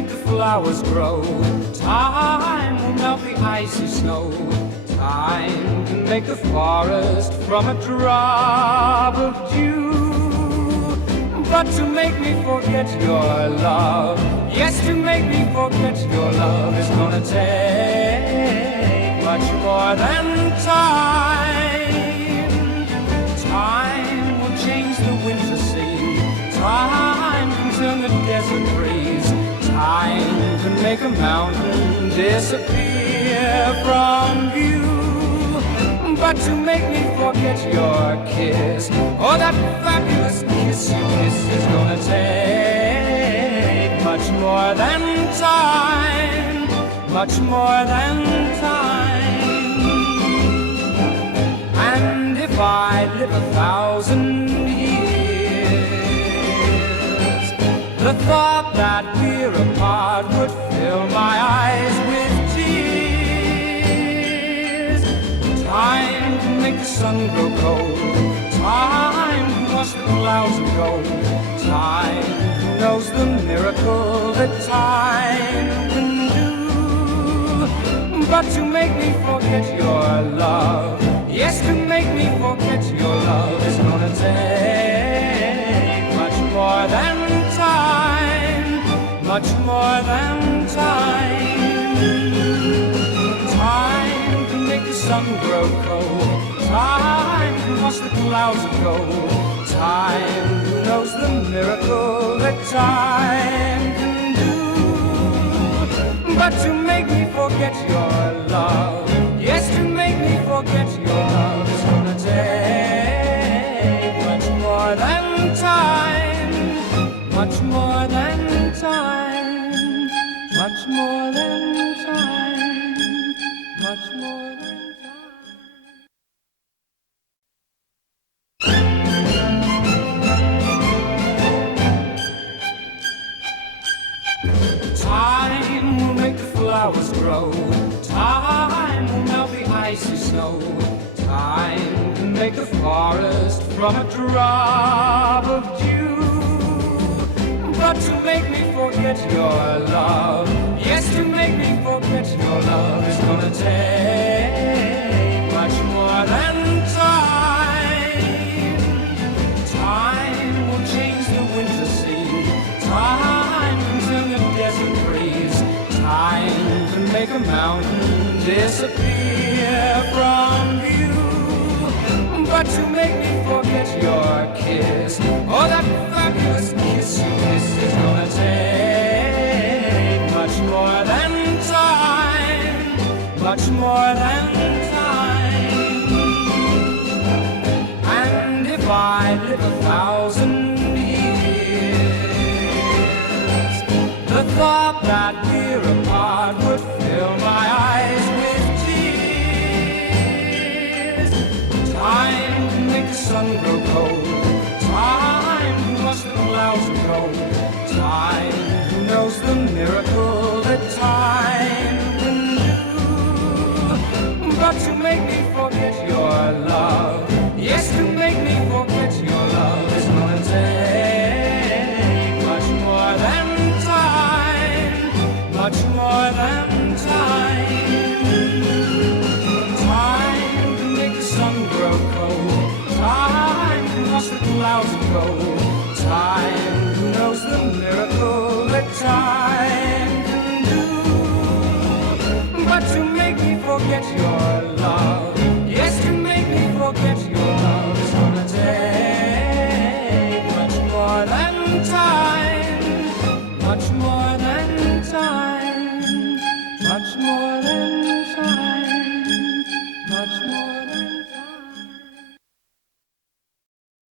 make the flowers grow. Time will melt the icy snow. Time can make the forest from a drop of dew. But to make me forget your love, yes, to make me forget your love is gonna take much more than time. Time will change the winter scene. Time can turn the desert breeze. Time can make a mountain disappear from view. But to make me forget your kiss, oh, that fabulous kiss you kiss is gonna take much more than time, much more than time. And if I live 1,000 years, the thought that we're apart would fill my eyes with tears. Time can make the sun grow cold. Time can wash the clouds of gold. Time knows the miracle that time can do. But to make me forget your love, yes, to make me forget your love is gonna take much more than time, much more than time. Time can make the sun grow cold. Time can wash the clouds of gold. Time knows the miracle that time can do. But to make me forget your love, yes, to make me forget your love is gonna take much more than time, much more than time, much more than time, much more than time will make the flowers grow. Time will melt the icy snow. Time can make the forest from a drop of dew. But to make me forget your love, yes, to make me forget your love is gonna take much more than time. Time will change the winter scene. Time can turn the desert breeze. Time can make a mountain disappear from view. But to make me forget your kiss, oh, that fabulous kiss you kiss is gonna take much more than time, much more than time. And if I live 1,000 years, the thought that we're apart would fill my eyes with tears. Time can make the sun grow cold. Time can wash the clouds of gold. Time knows the miracle that time can do. But to make me forget your love, yes, to make me forget your love is gonna take much more than time, much more than time. Time can make the sun grow cold. Time can wash the clouds of gold. Time knows the miracle that time can do. But to make me forget your love,